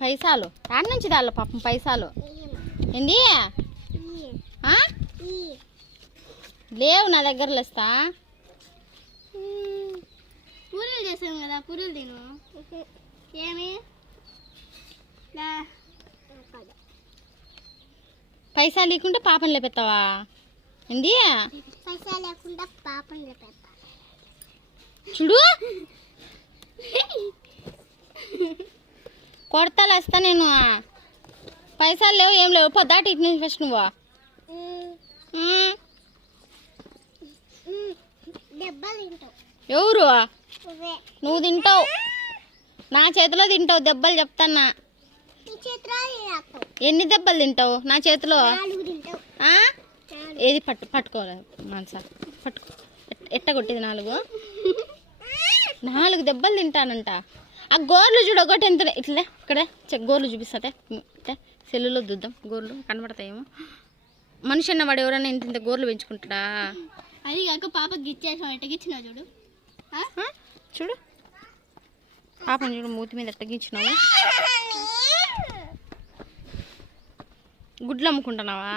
పైసలు ఆడ నుంచి దాళ్ళ పాపం పైసలు ఏంది లేవు నా దగ్గరలో ఇస్తా. పూరీలు చేసాం కదా, పూరీలు తిను. ఏమి పైసా లేకుంటే పాపం లేపెత్తావా? ఏంది పైసా లేకుండా పాపం లేపెత్తా చూడు. కొడతాలు వస్తా నేను. పైసలు లేవు ఏం లేవు. పొద్దాటి ఇటు నుంచి ఫస్ట్ నువ్వు ఎవరు నువ్వు తింటావు? నా చేతిలో తింటావు దెబ్బలు చెప్తాన్నా. ఎన్ని దెబ్బలు తింటావు నా చేతిలో? ఏది పట్టుకోరా మనసా పట్టుకో. ఎట్ట కొట్టేది? 4 దెబ్బలు తింటానంట. ఆ గోర్లు చూడ ఒకటి ఎంత ఇట్లే ఇక్కడే గోర్లు చూపిస్తాతే సెల్లులో చూద్దాం. గోర్లు కనబడతాయేమో. మనిషి అన్నవాడు ఎవరైనా ఇంత గోర్లు పెంచుకుంటాడా? అది కాక పాపకి గిచ్చేసాం. ఎట్టగిచ్చినా చూడు. చూడు పాపని చూడు మూతి మీద ఎట్టగించినావు. గుడ్లు అమ్ముకుంటున్నావా?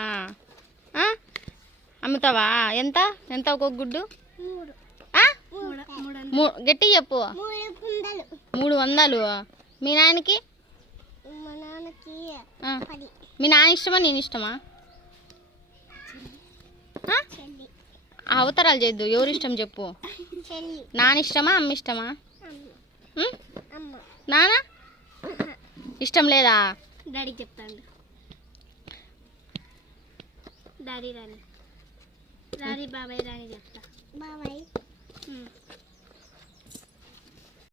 అమ్ముతావా? ఎంత ఎంత ఒక్కొక్క గుడ్డు? గట్టి చెప్పు. 300. మీ నాన్నకి? మీ నాన్న ఇష్టమా నేను ఇష్టమా? అవతారాలు చేద్దు. ఎవరు ఇష్టం చెప్పు. నాన్న ఇష్టమా అమ్మ ఇష్టమా? నాన్న ఇష్టం లేదా? డాడీకి చెప్తాను. డాడీ రాని బాబాయ్ రాని చెప్తా. బాబాయ్